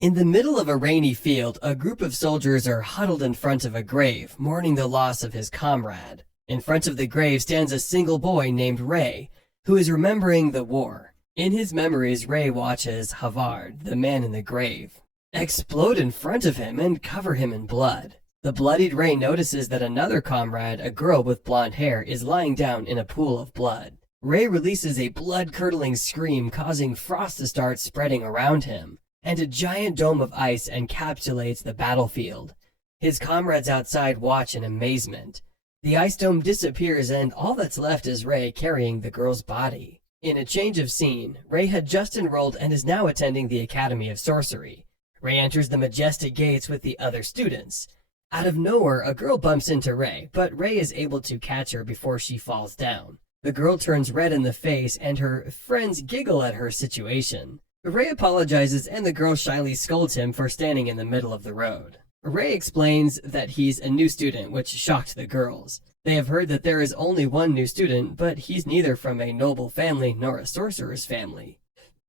In the middle of a rainy field, a group of soldiers are huddled in front of a grave, mourning the loss of his comrade. In front of the grave stands a single boy named Ray, who is remembering the war. In his memories, Ray watches Havard, the man in the grave, explode in front of him and cover him in blood. The bloodied Ray notices that another comrade, a girl with blonde hair, is lying down in a pool of blood. Ray releases a blood-curdling scream, causing frost to start spreading around him, and a giant dome of ice encapsulates the battlefield. His comrades outside watch in amazement. The ice dome disappears and all that's left is Ray carrying the girl's body. In a change of scene, Ray had just enrolled and is now attending the Academy of Sorcery. Ray enters the majestic gates with the other students. Out of nowhere, a girl bumps into Ray, but Ray is able to catch her before she falls down. The girl turns red in the face and her friends giggle at her situation. Ray apologizes and the girl shyly scolds him for standing in the middle of the road. Ray explains that he's a new student, which shocked the girls. They have heard that there is only one new student, but he's neither from a noble family nor a sorcerer's family.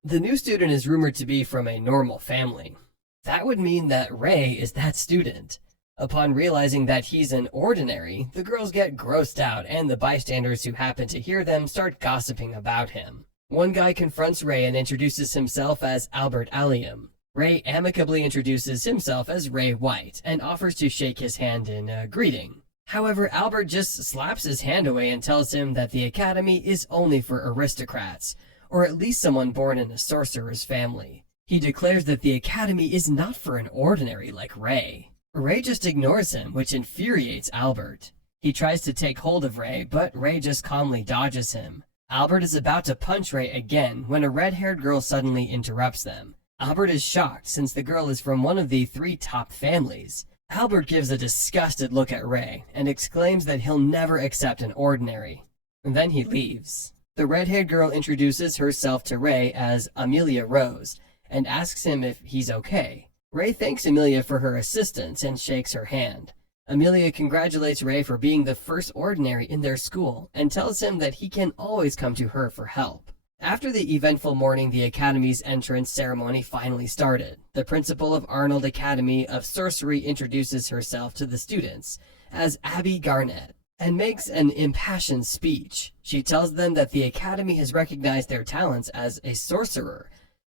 The new student is rumored to be from a normal family. That would mean that Ray is that student. Upon realizing that he's an ordinary, the girls get grossed out and the bystanders who happen to hear them start gossiping about him. One guy confronts Ray and introduces himself as Albert Allium. Ray amicably introduces himself as Ray White and offers to shake his hand in a greeting. However, Albert just slaps his hand away and tells him that the academy is only for aristocrats, or at least someone born in a sorcerer's family. He declares that the academy is not for an ordinary like Ray. Ray just ignores him, which infuriates Albert. He tries to take hold of Ray, but Ray just calmly dodges him. Albert is about to punch Ray again when a red-haired girl suddenly interrupts them. Albert is shocked since the girl is from one of the 3 top families. Albert gives a disgusted look at Ray and exclaims that he'll never accept an ordinary. And then he leaves. The red-haired girl introduces herself to Ray as Amelia Rose and asks him if he's okay. Ray thanks Amelia for her assistance and shakes her hand. Amelia congratulates Ray for being the first ordinary in their school and tells him that he can always come to her for help. After the eventful morning, the Academy's entrance ceremony finally started. The principal of Arnold Academy of Sorcery introduces herself to the students as Abby Garnett and makes an impassioned speech. She tells them that the Academy has recognized their talents as a sorcerer,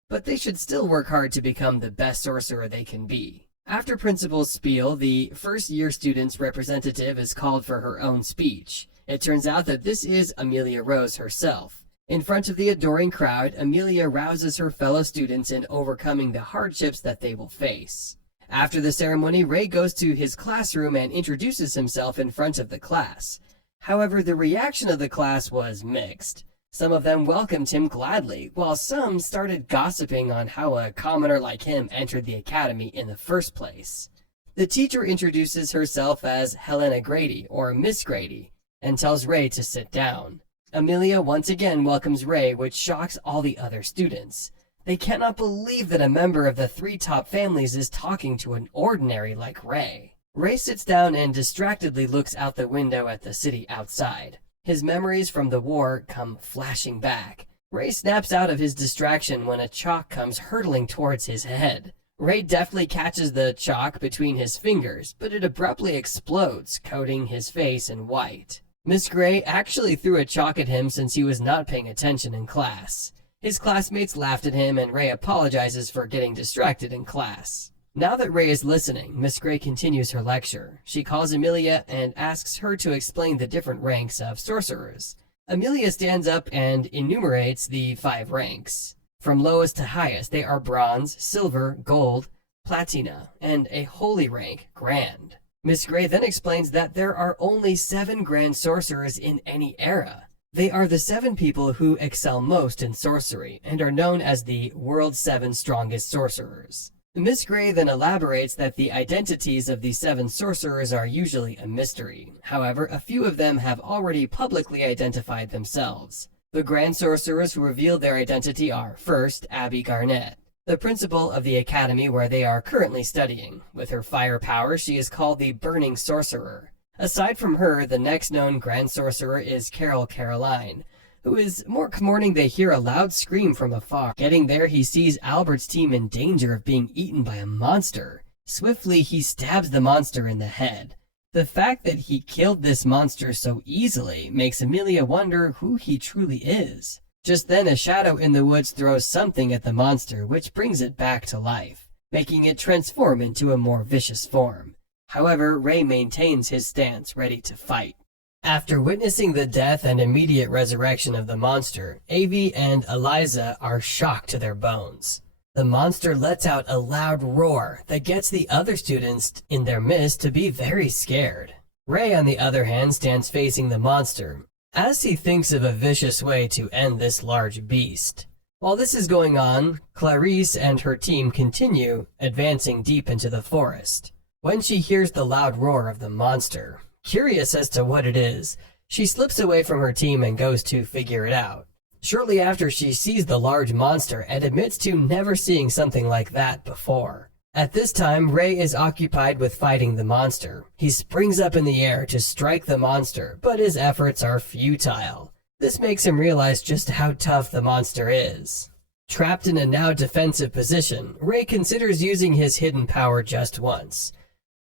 but they should still work hard to become the best sorcerer they can be. After Principal's spiel, the first-year student's representative is called for her own speech. It turns out that this is Amelia Rose herself. In front of the adoring crowd, Amelia rouses her fellow students in overcoming the hardships that they will face. After the ceremony, Ray goes to his classroom and introduces himself in front of the class. However, the reaction of the class was mixed. Some of them welcomed him gladly, while some started gossiping on how a commoner like him entered the academy in the first place. The teacher introduces herself as Helena Grady, or Miss Grady, and tells Ray to sit down. Amelia once again welcomes Ray, which shocks all the other students. They cannot believe that a member of the 3 top families is talking to an ordinary like Ray. Ray sits down and distractedly looks out the window at the city outside. His memories from the war come flashing back. Ray snaps out of his distraction when a chalk comes hurtling towards his head. Ray deftly catches the chalk between his fingers, but it abruptly explodes, coating his face in white. Miss Gray actually threw a chalk at him since he was not paying attention in class. His classmates laughed at him and Ray apologizes for getting distracted in class. Now that Ray is listening, Miss Gray continues her lecture. She calls Amelia and asks her to explain the different ranks of sorcerers. Amelia stands up and enumerates the 5 ranks. From lowest to highest, they are bronze, silver, gold, platina, and a holy rank, grand. Miss Gray then explains that there are only 7 grand sorcerers in any era. They are the 7 people who excel most in sorcery and are known as the world's 7 strongest sorcerers. Miss Gray then elaborates that the identities of the 7 sorcerers are usually a mystery. However, a few of them have already publicly identified themselves. The grand sorcerers who reveal their identity are, first, Abby Garnett, the principal of the academy where they are currently studying. With her fire power, she is called the Burning Sorcerer. Aside from her, the next known grand sorcerer is Carol Caroline, who is morning they hear a loud scream from afar. Getting there, he sees Albert's team in danger of being eaten by a monster. Swiftly, he stabs the monster in the head. The fact that he killed this monster so easily makes Amelia wonder who he truly is. Just then, a shadow in the woods throws something at the monster, which brings it back to life, making it transform into a more vicious form. However, Ray maintains his stance, ready to fight. After witnessing the death and immediate resurrection of the monster, Avi and Eliza are shocked to their bones. The monster lets out a loud roar that gets the other students in their midst to be very scared. Ray, on the other hand, stands facing the monster, as he thinks of a vicious way to end this large beast. While this is going on, Clarice and her team continue advancing deep into the forest. When she hears the loud roar of the monster, curious as to what it is, she slips away from her team and goes to figure it out. Shortly after, she sees the large monster and admits to never seeing something like that before. At this time, Ray is occupied with fighting the monster. He springs up in the air to strike the monster, but his efforts are futile. This makes him realize just how tough the monster is. Trapped in a now defensive position, Ray considers using his hidden power just once.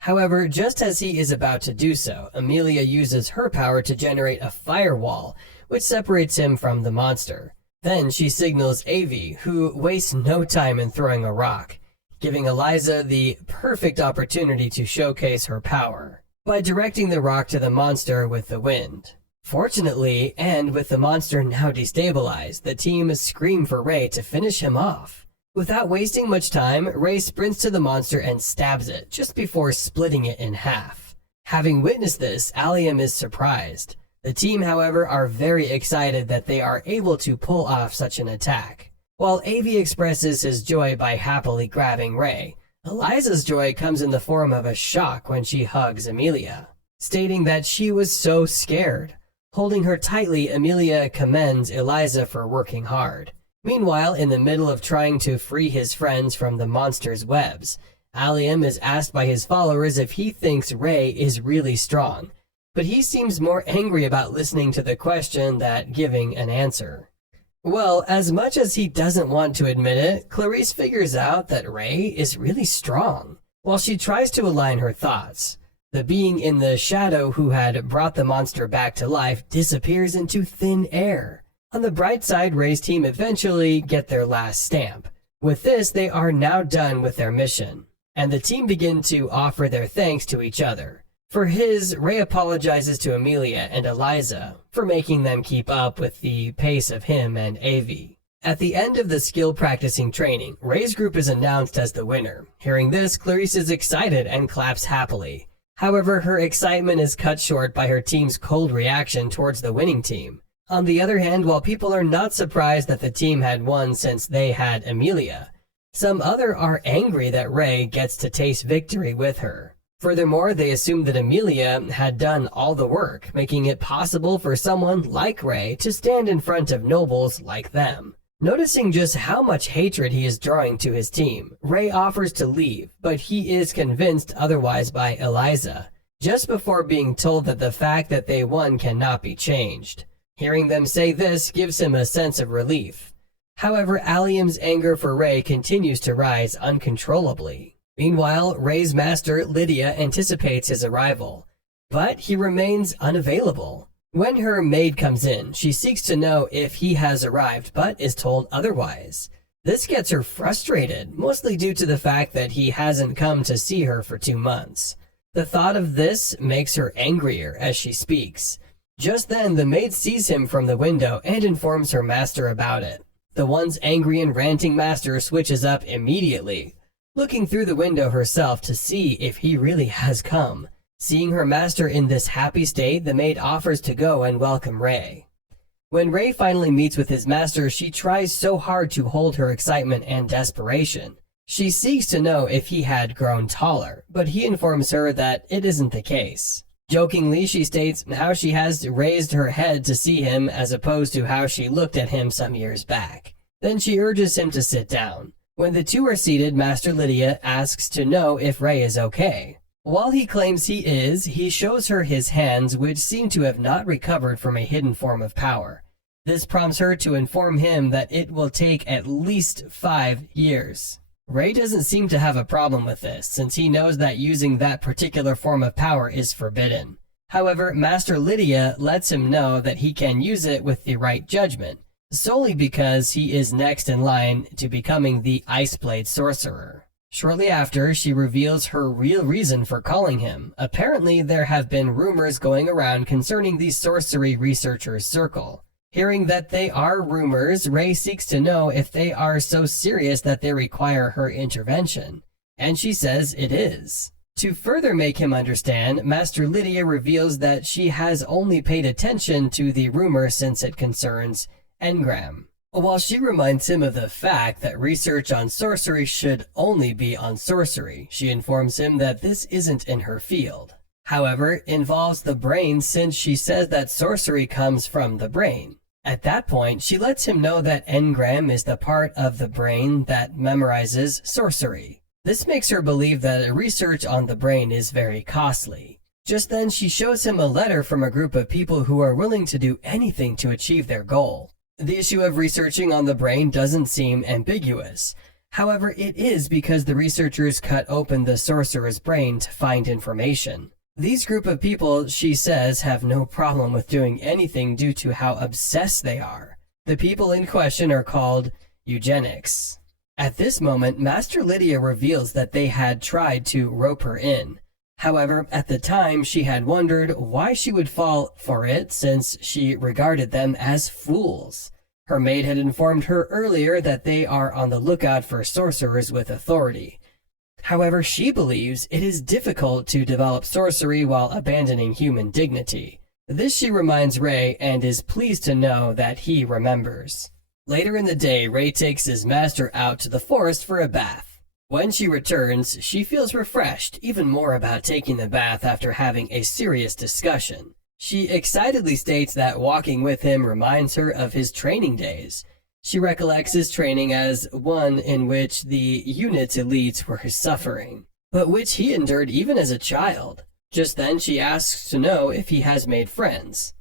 However, just as he is about to do so, Amelia uses her power to generate a firewall, which separates him from the monster. Then she signals Avi, who wastes no time in throwing a rock, giving Eliza the perfect opportunity to showcase her power by directing the rock to the monster with the wind. Fortunately, and with the monster now destabilized, the team scream for Ray to finish him off. Without wasting much time, Ray sprints to the monster and stabs it, just before splitting it in half. Having witnessed this, Allium is surprised. The team, however, are very excited that they are able to pull off such an attack. While Avi expresses his joy by happily grabbing Ray, Eliza's joy comes in the form of a shock when she hugs Amelia, stating that she was so scared. Holding her tightly, Amelia commends Eliza for working hard. Meanwhile, in the middle of trying to free his friends from the monster's webs, Allium is asked by his followers if he thinks Ray is really strong, but he seems more angry about listening to the question than giving an answer. Well, as much as he doesn't want to admit it, Clarice figures out that Ray is really strong. While she tries to align her thoughts, the being in the shadow who had brought the monster back to life disappears into thin air. On the bright side, Ray's team eventually get their last stamp. With this, they are now done with their mission, and the team begin to offer their thanks to each other. For his, Ray apologizes to Amelia and Eliza for making them keep up with the pace of him and Avi. At the end of the skill practicing training, Ray's group is announced as the winner. Hearing this, Clarice is excited and claps happily. However, her excitement is cut short by her team's cold reaction towards the winning team. On the other hand, while people are not surprised that the team had won since they had Amelia, some other are angry that Ray gets to taste victory with her. Furthermore, they assume that Amelia had done all the work, making it possible for someone like Ray to stand in front of nobles like them. Noticing just how much hatred he is drawing to his team, Ray offers to leave, but he is convinced otherwise by Eliza, just before being told that the fact that they won cannot be changed. Hearing them say this gives him a sense of relief. However, Allium's anger for Ray continues to rise uncontrollably. Meanwhile, Ray's master, Lydia, anticipates his arrival, but he remains unavailable. When her maid comes in, she seeks to know if he has arrived, but is told otherwise. This gets her frustrated, mostly due to the fact that he hasn't come to see her for 2 months. The thought of this makes her angrier as she speaks. Just then, the maid sees him from the window and informs her master about it. The once angry and ranting master switches up immediately, looking through the window herself to see if he really has come. Seeing her master in this happy state, the maid offers to go and welcome Ray. When Ray finally meets with his master, she tries so hard to hold her excitement and desperation. She seeks to know if he had grown taller, but he informs her that it isn't the case. Jokingly, she states how she has raised her head to see him as opposed to how she looked at him some years back. Then she urges him to sit down. When the two are seated, Master Lydia asks to know if Ray is okay. While he claims he is, he shows her his hands, which seem to have not recovered from a hidden form of power. This prompts her to inform him that it will take at least 5 years. Ray doesn't seem to have a problem with this, since he knows that using that particular form of power is forbidden. However, Master Lydia lets him know that he can use it with the right judgment, solely because he is next in line to becoming the Ice Blade Sorcerer. Shortly after, she reveals her real reason for calling him. Apparently, there have been rumors going around concerning the sorcery researchers' circle. Hearing that they are rumors, Ray seeks to know if they are so serious that they require her intervention, and she says it is. To further make him understand, Master Lydia reveals that she has only paid attention to the rumor since it concerns engram. While she reminds him of the fact that research on sorcery should only be on sorcery, she informs him that this isn't in her field. However, it involves the brain, since she says that sorcery comes from the brain. At that point, she lets him know that engram is the part of the brain that memorizes sorcery. This makes her believe that research on the brain is very costly. Just then, she shows him a letter from a group of people who are willing to do anything to achieve their goal. The issue of researching on the brain doesn't seem ambiguous. However, it is because the researchers cut open the sorcerer's brain to find information. These group of people, she says, have no problem with doing anything due to how obsessed they are. The people in question are called eugenics. At this moment, Master Lydia reveals that they had tried to rope her in. However, at the time, she had wondered why she would fall for it, since she regarded them as fools. Her maid had informed her earlier that they are on the lookout for sorcerers with authority. However, she believes it is difficult to develop sorcery while abandoning human dignity. This she reminds Ray, and is pleased to know that he remembers. Later in the day, Ray takes his master out to the forest for a bath. When she returns, she feels refreshed, even more about taking the bath after having a serious discussion. She excitedly states that walking with him reminds her of his training days. She recollects his training as one in which the unit's elites were suffering, but which he endured even as a child. Just then, she asks to know if he has made friends.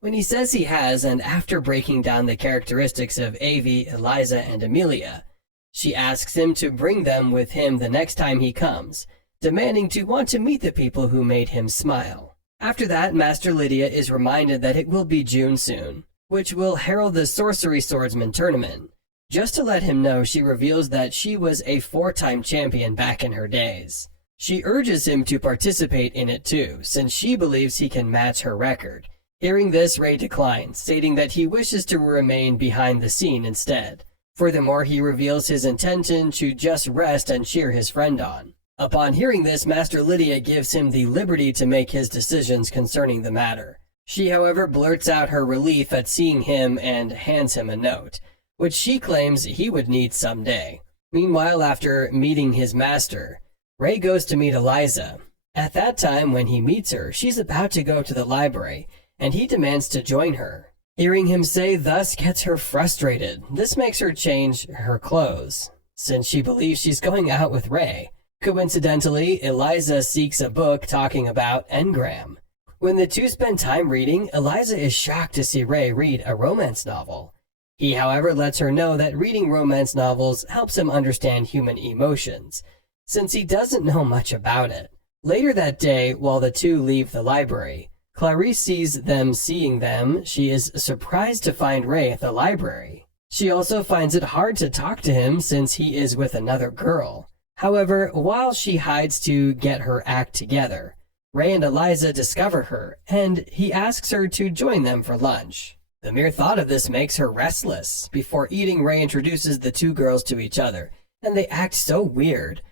When he says he has, and after breaking down the characteristics of Avi, Eliza, and Amelia, she asks him to bring them with him the next time he comes, demanding to want to meet the people who made him smile. After that, Master Lydia is reminded that it will be June soon, which will herald the Sorcery Swordsman tournament. Just to let him know, she reveals that she was a 4-time champion back in her days. She urges him to participate in it too, since she believes he can match her record. Hearing this, Ray declines, stating that he wishes to remain behind the scene instead. Furthermore, he reveals his intention to just rest and cheer his friend on. Upon hearing this, Master Lydia gives him the liberty to make his decisions concerning the matter. She, however, blurts out her relief at seeing him and hands him a note, which she claims he would need someday. Meanwhile, after meeting his master, Ray goes to meet Eliza. At that time, when he meets her, she's about to go to the library, and he demands to join her. Hearing him say thus gets her frustrated. This makes her change her clothes, since she believes she's going out with Ray. Coincidentally, Eliza seeks a book talking about engram. When the two spend time reading, Eliza is shocked to see Ray read a romance novel. He, however, lets her know that reading romance novels helps him understand human emotions, since he doesn't know much about it. Later that day, while the two leave the library, Clarice sees them seeing them. She is surprised to find Ray at the library. She also finds it hard to talk to him since he is with another girl. However, while she hides to get her act together, Ray and Eliza discover her, and he asks her to join them for lunch. The mere thought of this makes her restless. Before eating, Ray introduces the two girls to each other, and they act so weird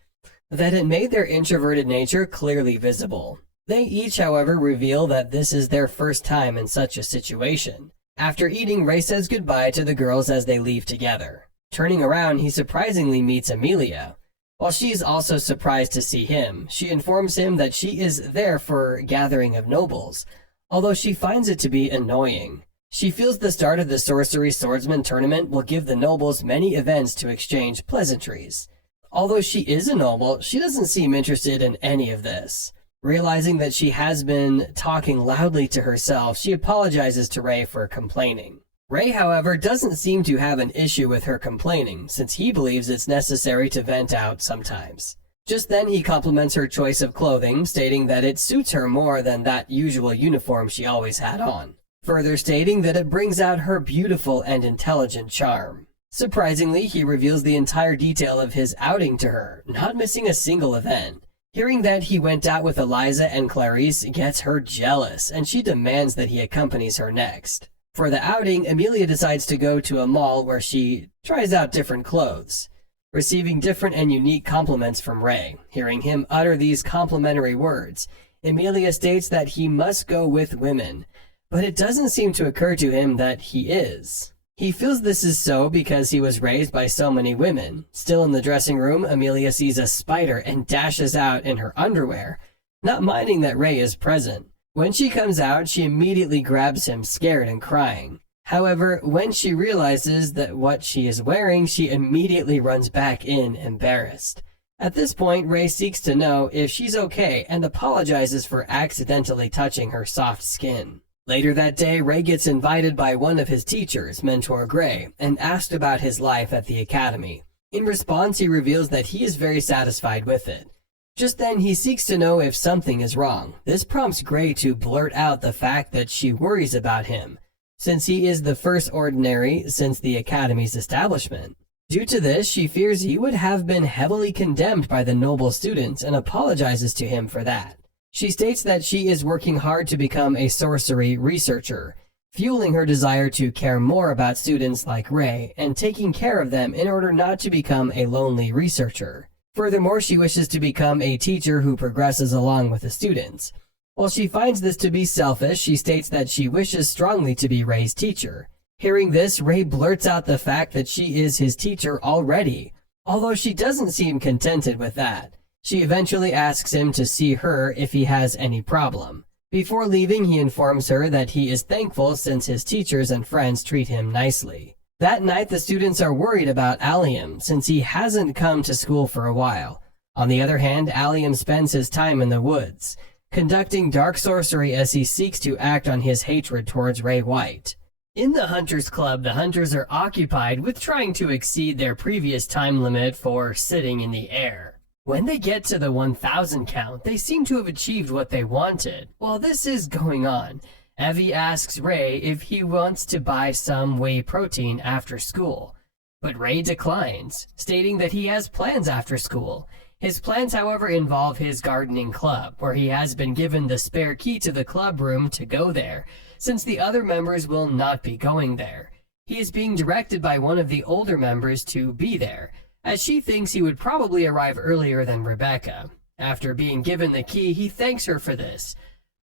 that it made their introverted nature clearly visible. They each, however, reveal that this is their first time in such a situation. After eating, Ray says goodbye to the girls as they leave together. Turning around, he surprisingly meets Amelia. While she is also surprised to see him, she informs him that she is there for a gathering of nobles, although she finds it to be annoying. She feels the start of the Sorcery Swordsman tournament will give the nobles many events to exchange pleasantries. Although she is a noble, she doesn't seem interested in any of this. Realizing that she has been talking loudly to herself, she apologizes to Ray for complaining. Ray, however, doesn't seem to have an issue with her complaining, since he believes it's necessary to vent out sometimes. Just then he compliments her choice of clothing, stating that it suits her more than that usual uniform she always had on, further stating that it brings out her beautiful and intelligent charm. Surprisingly, he reveals the entire detail of his outing to her, not missing a single event. Hearing that he went out with Eliza and Clarice gets her jealous, and she demands that he accompanies her next. For the outing, Amelia decides to go to a mall where she tries out different clothes, receiving different and unique compliments from Ray. Hearing him utter these complimentary words, Amelia states that he must go with women, but it doesn't seem to occur to him that he is. He feels this is so because he was raised by so many women. Still in the dressing room, Amelia sees a spider and dashes out in her underwear, not minding that Ray is present. When she comes out, she immediately grabs him, scared and crying. However, when she realizes that what she is wearing, she immediately runs back in, embarrassed. At this point, Ray seeks to know if she's okay and apologizes for accidentally touching her soft skin. Later that day, Ray gets invited by one of his teachers, Mentor Gray, and asked about his life at the academy. In response, he reveals that he is very satisfied with it. Just then, he seeks to know if something is wrong. This prompts Gray to blurt out the fact that she worries about him, since he is the first ordinary since the academy's establishment. Due to this, she fears he would have been heavily condemned by the noble students and apologizes to him for that. She states that she is working hard to become a sorcery researcher, fueling her desire to care more about students like Ray and taking care of them in order not to become a lonely researcher. Furthermore, she wishes to become a teacher who progresses along with the students. While she finds this to be selfish, she states that she wishes strongly to be Ray's teacher. Hearing this, Ray blurts out the fact that she is his teacher already. Although she doesn't seem contented with that, she eventually asks him to see her if he has any problem. Before leaving, he informs her that he is thankful since his teachers and friends treat him nicely. That night, the students are worried about Allium, since he hasn't come to school for a while. On the other hand, Allium spends his time in the woods, conducting dark sorcery as he seeks to act on his hatred towards Ray White. In the Hunters Club, the hunters are occupied with trying to exceed their previous time limit for sitting in the air. When they get to the 1,000 count, they seem to have achieved what they wanted. While this is going on, Evie asks Ray if he wants to buy some whey protein after school, but Ray declines, stating that he has plans after school. His plans, however, involve his gardening club, where he has been given the spare key to the club room to go there, since the other members will not be going there. He is being directed by one of the older members to be there, as she thinks he would probably arrive earlier than Rebecca. After being given the key, he thanks her for this,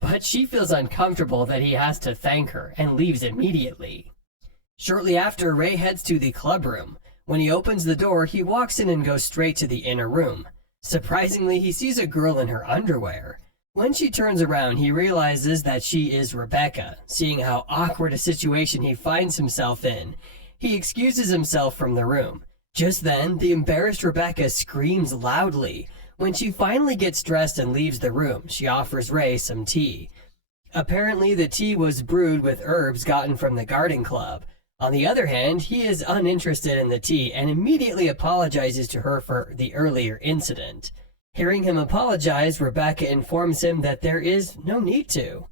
but she feels uncomfortable that he has to thank her and leaves immediately. Shortly after, Ray heads to the club room. When he opens the door, he walks in and goes straight to the inner room. Surprisingly, he sees a girl in her underwear. When she turns around, he realizes that she is Rebecca. Seeing how awkward a situation he finds himself in, he excuses himself from the room. Just then, the embarrassed Rebecca screams loudly. When she finally gets dressed and leaves the room, she offers Ray some tea. Apparently, the tea was brewed with herbs gotten from the garden club. On the other hand, he is uninterested in the tea and immediately apologizes to her for the earlier incident. Hearing him apologize, Rebecca informs him that there is no need to.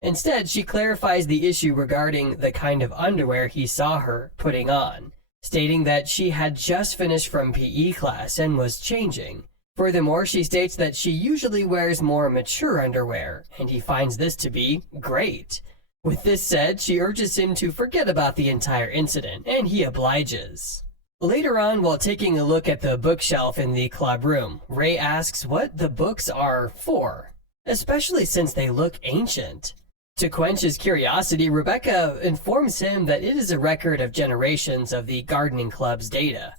Instead, she clarifies the issue regarding the kind of underwear he saw her putting on, stating that she had just finished from PE class and was changing. Furthermore, she states that she usually wears more mature underwear, and he finds this to be great. With this said, she urges him to forget about the entire incident, and he obliges. Later on, while taking a look at the bookshelf in the club room, Ray asks what the books are for, especially since they look ancient. To quench his curiosity, Rebecca informs him that it is a record of generations of the gardening club's data.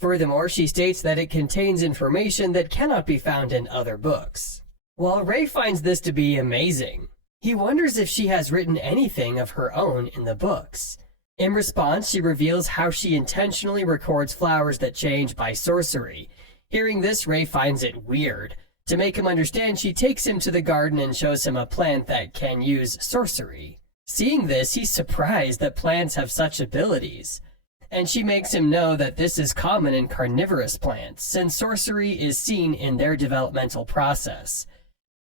Furthermore, she states that it contains information that cannot be found in other books. While Ray finds this to be amazing, he wonders if she has written anything of her own in the books. In response, she reveals how she intentionally records flowers that change by sorcery. Hearing this, Ray finds it weird. To make him understand, she takes him to the garden and shows him a plant that can use sorcery. Seeing this, he's surprised that plants have such abilities, and she makes him know that this is common in carnivorous plants, since sorcery is seen in their developmental process.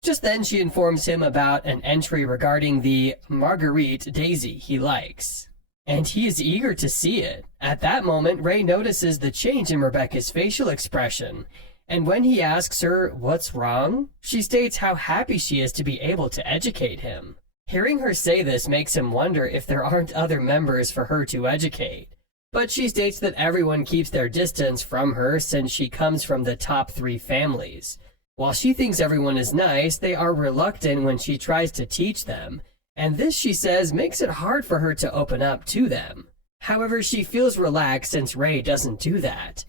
Just then, she informs him about an entry regarding the Marguerite daisy he likes, and he is eager to see it. At that moment, Ray notices the change in Rebecca's facial expression, and when he asks her what's wrong, she states how happy she is to be able to educate him. Hearing her say this makes him wonder if there aren't other members for her to educate, but she states that everyone keeps their distance from her since she comes from the top 3 families. While she thinks everyone is nice, they are reluctant when she tries to teach them, and this, she says, makes it hard for her to open up to them. However, she feels relaxed since Ray doesn't do that.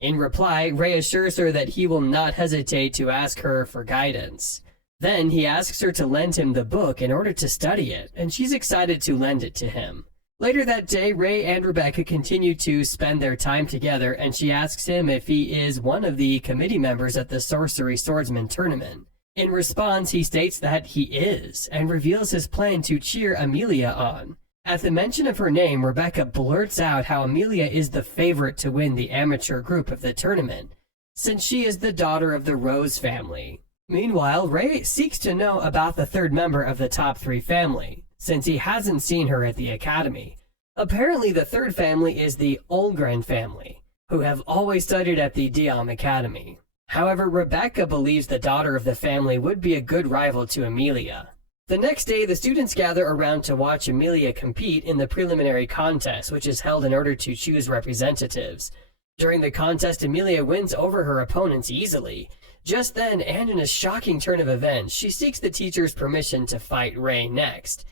In reply, Ray assures her that he will not hesitate to ask her for guidance. Then he asks her to lend him the book in order to study it, and she's excited to lend it to him. Later that day, Ray and Rebecca continue to spend their time together, and she asks him if he is one of the committee members at the Sorcery Swordsman tournament. In response, he states that he is, and reveals his plan to cheer Amelia on. At the mention of her name, Rebecca blurts out how Amelia is the favorite to win the amateur group of the tournament, since she is the daughter of the Rose family. Meanwhile, Ray seeks to know about the 3rd member of the top 3 family, since he hasn't seen her at the academy. Apparently, the 3rd family is the Olgren family, who have always studied at the Diam Academy. However, Rebecca believes the daughter of the family would be a good rival to Amelia. The next day, the students gather around to watch Amelia compete in the preliminary contest, which is held in order to choose representatives. During the contest, Amelia wins over her opponents easily. Just then, and in a shocking turn of events, she seeks the teacher's permission to fight Ray next.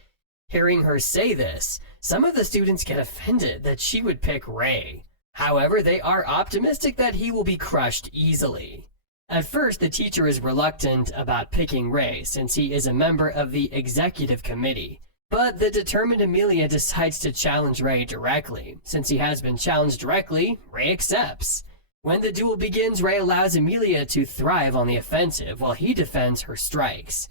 Hearing her say this, some of the students get offended that she would pick Ray. However, they are optimistic that he will be crushed easily. At first, the teacher is reluctant about picking Ray since he is a member of the executive committee. But the determined Amelia decides to challenge Ray directly. Since he has been challenged directly, Ray accepts. When the duel begins, Ray allows Amelia to thrive on the offensive while he defends her strikes.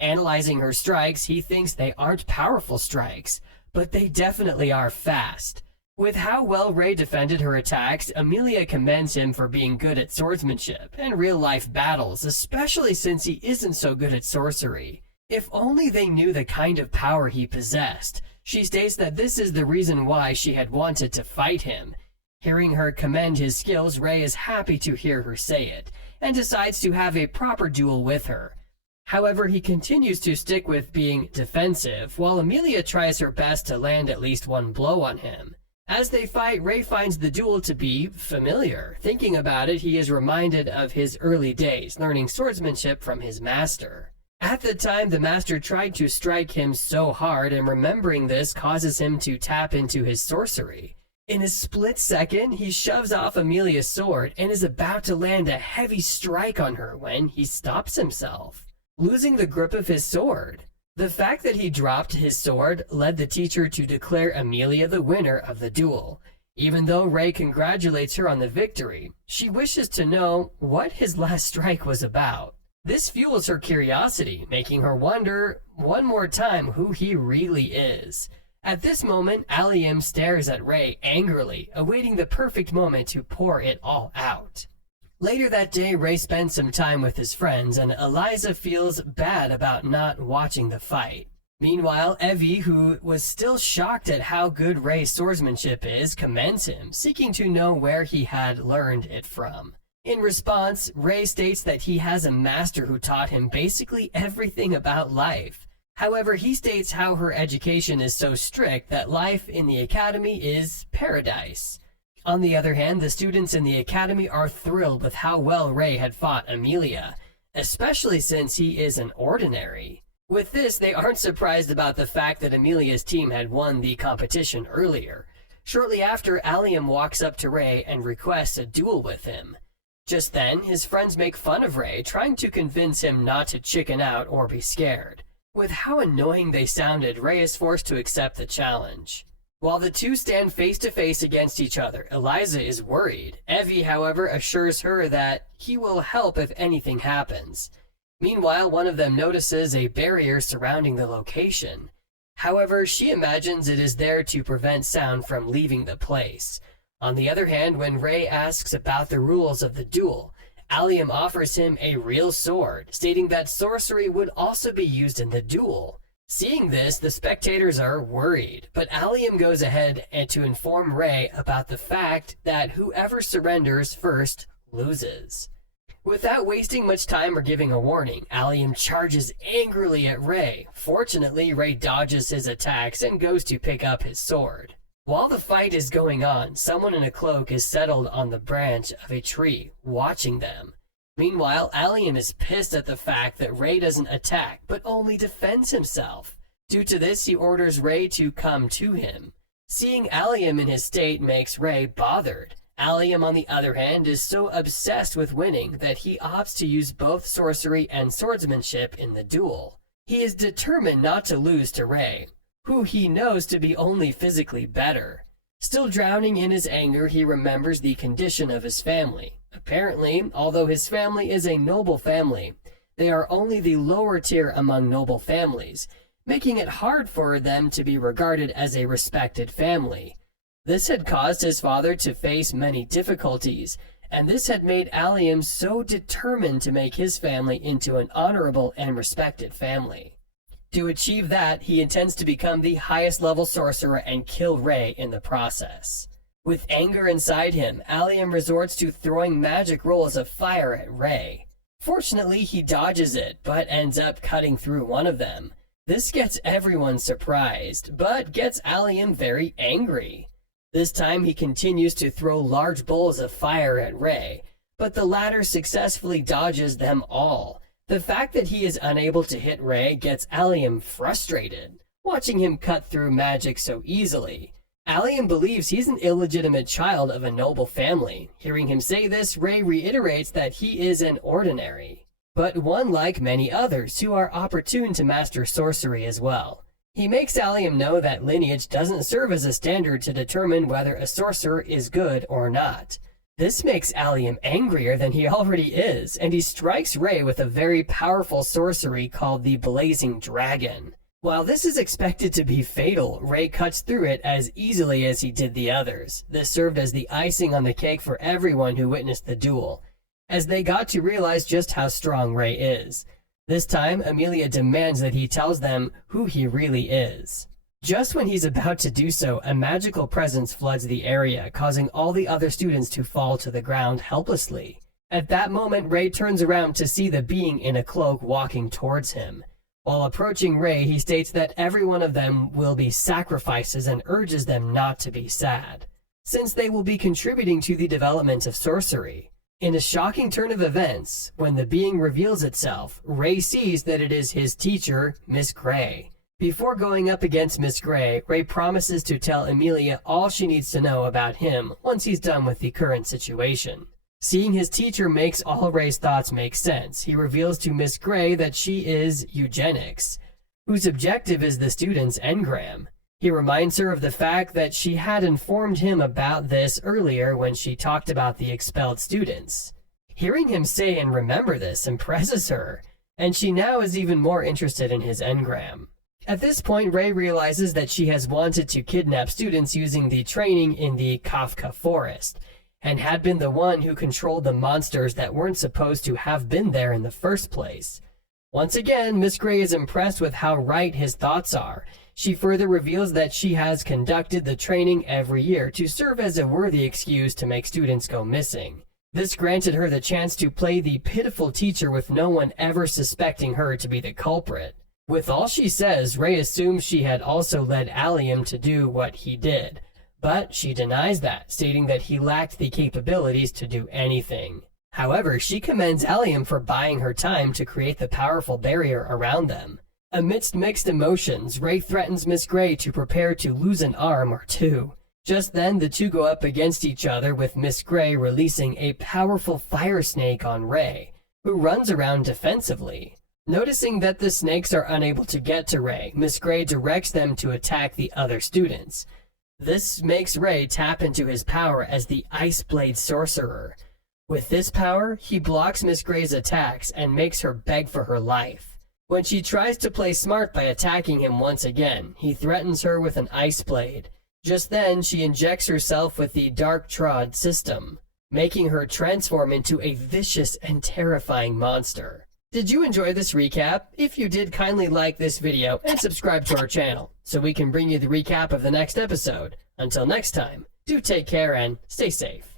Analyzing her strikes, he thinks they aren't powerful strikes, but they definitely are fast. With how well Ray defended her attacks, Amelia commends him for being good at swordsmanship and real-life battles, especially since he isn't so good at sorcery. If only they knew the kind of power he possessed. She states that this is the reason why she had wanted to fight him. Hearing her commend his skills, Ray is happy to hear her say it, and decides to have a proper duel with her. However, he continues to stick with being defensive, while Amelia tries her best to land at least one blow on him. As they fight, Ray finds the duel to be familiar. Thinking about it, he is reminded of his early days, learning swordsmanship from his master. At the time, the master tried to strike him so hard, and remembering this causes him to tap into his sorcery. In a split second, he shoves off Amelia's sword and is about to land a heavy strike on her when he stops himself, losing the grip of his sword. The fact that he dropped his sword led the teacher to declare Amelia the winner of the duel. Even though Ray congratulates her on the victory, she wishes to know what his last strike was about. This fuels her curiosity, making her wonder one more time who he really is. At this moment, Allium stares at Ray angrily, awaiting the perfect moment to pour it all out. Later that day, Ray spends some time with his friends, and Eliza feels bad about not watching the fight. Meanwhile, Evie, who was still shocked at how good Ray's swordsmanship is, commends him, seeking to know where he had learned it from. In response, Ray states that he has a master who taught him basically everything about life. However, he states how her education is so strict that life in the academy is paradise. On the other hand, the students in the academy are thrilled with how well Ray had fought Amelia, especially since he is an ordinary. With this, they aren't surprised about the fact that Amelia's team had won the competition earlier. Shortly after, Allium walks up to Ray and requests a duel with him. Just then, his friends make fun of Ray, trying to convince him not to chicken out or be scared. With how annoying they sounded, Ray is forced to accept the challenge. While the two stand face to face against each other, Eliza is worried. Evie, however, assures her that he will help if anything happens. Meanwhile, one of them notices a barrier surrounding the location. However, she imagines it is there to prevent sound from leaving the place. On the other hand, when Ray asks about the rules of the duel, Allium offers him a real sword, stating that sorcery would also be used in the duel. Seeing this, the spectators are worried, but Allium goes ahead and to inform Ray about the fact that whoever surrenders first loses. Without wasting much time or giving a warning, Allium charges angrily at Ray. Fortunately, Ray dodges his attacks and goes to pick up his sword. While the fight is going on, someone in a cloak is settled on the branch of a tree, watching them. Meanwhile, Allium is pissed at the fact that Ray doesn't attack, but only defends himself. Due to this, he orders Ray to come to him. Seeing Allium in his state makes Ray bothered. Allium, on the other hand, is so obsessed with winning that he opts to use both sorcery and swordsmanship in the duel. He is determined not to lose to Ray, who he knows to be only physically better. Still drowning in his anger, he remembers the condition of his family. Apparently, although his family is a noble family, they are only the lower tier among noble families, making it hard for them to be regarded as a respected family. This had caused his father to face many difficulties, and this had made Allium so determined to make his family into an honorable and respected family. To achieve that, he intends to become the highest level sorcerer and kill Ray in the process. With anger inside him, Allium resorts to throwing magic rolls of fire at Ray. Fortunately, he dodges it, but ends up cutting through one of them. This gets everyone surprised, but gets Allium very angry. This time he continues to throw large bowls of fire at Ray, but the latter successfully dodges them all. The fact that he is unable to hit Ray gets Allium frustrated, watching him cut through magic so easily. Allium believes he's an illegitimate child of a noble family. Hearing him say this, Ray reiterates that he is an ordinary, but one like many others who are opportune to master sorcery as well. He makes Allium know that lineage doesn't serve as a standard to determine whether a sorcerer is good or not. This makes Allium angrier than he already is, and he strikes Ray with a very powerful sorcery called the Blazing Dragon. While this is expected to be fatal, Ray cuts through it as easily as he did the others. This served as the icing on the cake for everyone who witnessed the duel, as they got to realize just how strong Ray is. This time, Amelia demands that he tells them who he really is. Just when he's about to do so, a magical presence floods the area, causing all the other students to fall to the ground helplessly. At that moment, Ray turns around to see the being in a cloak walking towards him. While approaching Ray, he states that every one of them will be sacrifices and urges them not to be sad, since they will be contributing to the development of sorcery. In a shocking turn of events, when the being reveals itself, Ray sees that it is his teacher, Miss Gray. Before going up against Miss Gray, Ray promises to tell Amelia all she needs to know about him once he's done with the current situation. Seeing his teacher makes all Ray's thoughts make sense. He reveals to Miss Gray that she is eugenics, whose objective is the student's engram. He reminds her of the fact that she had informed him about this earlier when she talked about the expelled students. Hearing him say and remember this impresses her, and she now is even more interested in his engram. At this point, Ray realizes that she has wanted to kidnap students using the training in the Kafka forest, and had been the one who controlled the monsters that weren't supposed to have been there in the first place. Once again, Miss Gray is impressed with how right his thoughts are. She further reveals that she has conducted the training every year to serve as a worthy excuse to make students go missing. This granted her the chance to play the pitiful teacher with no one ever suspecting her to be the culprit. With all she says, Ray assumes she had also led Allium to do what he did, but she denies that, stating that he lacked the capabilities to do anything. However, she commends Allium for buying her time to create the powerful barrier around them. Amidst mixed emotions, Ray threatens Miss Gray to prepare to lose an arm or two. Just then, the two go up against each other, with Miss Gray releasing a powerful fire snake on Ray, who runs around defensively. Noticing that the snakes are unable to get to Ray, Miss Gray directs them to attack the other students. This makes Ray tap into his power as the Ice Blade Sorcerer. With this power, he blocks Miss Gray's attacks and makes her beg for her life. When she tries to play smart by attacking him once again, he threatens her with an ice blade. Just then, she injects herself with the Dark Trod system, making her transform into a vicious and terrifying monster. Did you enjoy this recap? If you did, kindly like this video and subscribe to our channel so we can bring you the recap of the next episode. Until next time, do take care and stay safe.